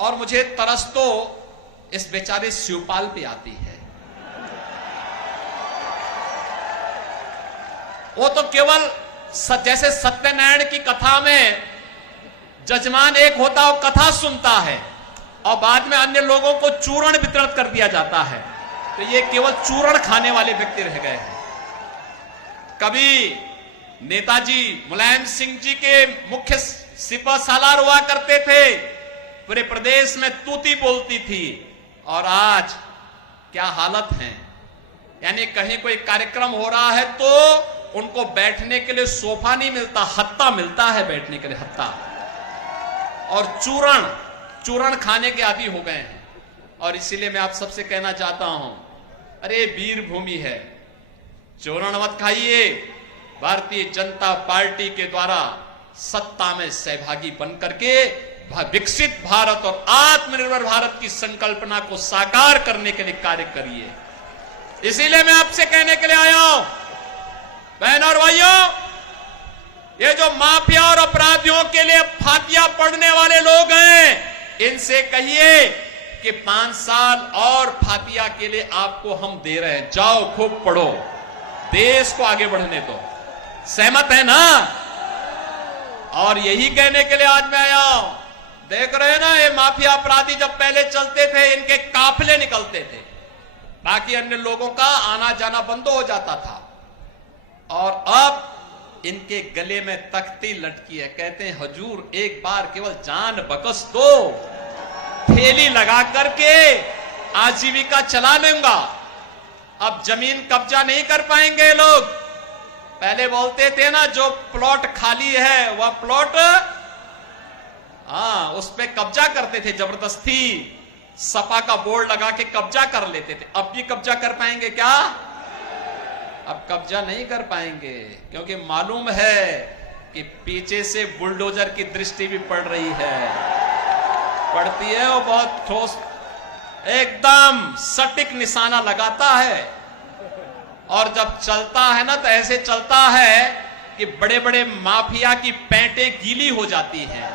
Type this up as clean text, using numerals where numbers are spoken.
और मुझे तरस तो इस बेचारे शिवपाल पे आती है। वो तो केवल जैसे सत्यनारायण की कथा में जजमान एक होता है, कथा सुनता है और बाद में अन्य लोगों को चूर्ण वितरित कर दिया जाता है, तो ये केवल चूर्ण खाने वाले व्यक्ति रह गए हैं। कभी नेताजी मुलायम सिंह जी के मुख्य सिपह सालार हुआ करते थे, पूरे प्रदेश में तूती बोलती थी, और आज क्या हालत है। यानी कहीं कोई कार्यक्रम हो रहा है तो उनको बैठने के लिए सोफा नहीं मिलता, हत्ता मिलता है बैठने के लिए, हत्ता। और चूरण खाने के आदी हो गए हैं। और इसीलिए मैं आप सबसे कहना चाहता हूं, अरे वीर भूमि है, चूरण मत खाइए। भारतीय जनता पार्टी के द्वारा सत्ता में सहभागी बनकर के विकसित भारत और आत्मनिर्भर भारत की संकल्पना को साकार करने के लिए कार्य करिए। इसीलिए मैं आपसे कहने के लिए आया हूं, बहन और भाइयों, ये जो माफिया और अपराधियों के लिए फातिया पढ़ने वाले लोग हैं, इनसे कहिए कि 5 साल और फातिया के लिए आपको हम दे रहे हैं, जाओ खूब पढ़ो, देश को आगे बढ़ने दो। सहमत है ना? और यही कहने के लिए आज मैं आया हूं। देख रहे हैं ना, ये माफिया अपराधी जब पहले चलते थे, इनके काफिले निकलते थे, बाकी अन्य लोगों का आना जाना बंद हो जाता था। और अब इनके गले में तख्ती लटकी है, कहते हैं हुजूर एक बार केवल जान बख्श दो, थैली लगा करके आजीविका चला लूंगा। अब जमीन कब्जा नहीं कर पाएंगे लोग। पहले बोलते थे ना, जो प्लॉट खाली है वह प्लॉट, उस पे कब्जा करते थे जबरदस्ती, सपा का बोर्ड लगा के कब्जा कर लेते थे। अब भी कब्जा कर पाएंगे क्या? अब कब्जा नहीं कर पाएंगे, क्योंकि मालूम है कि पीछे से बुलडोजर की दृष्टि भी पड़ रही है, पड़ती है, वो बहुत ठोस एकदम सटीक निशाना लगाता है। और जब चलता है ना, तो ऐसे चलता है कि बड़े बड़े माफिया की पैंटें गीली हो जाती हैं।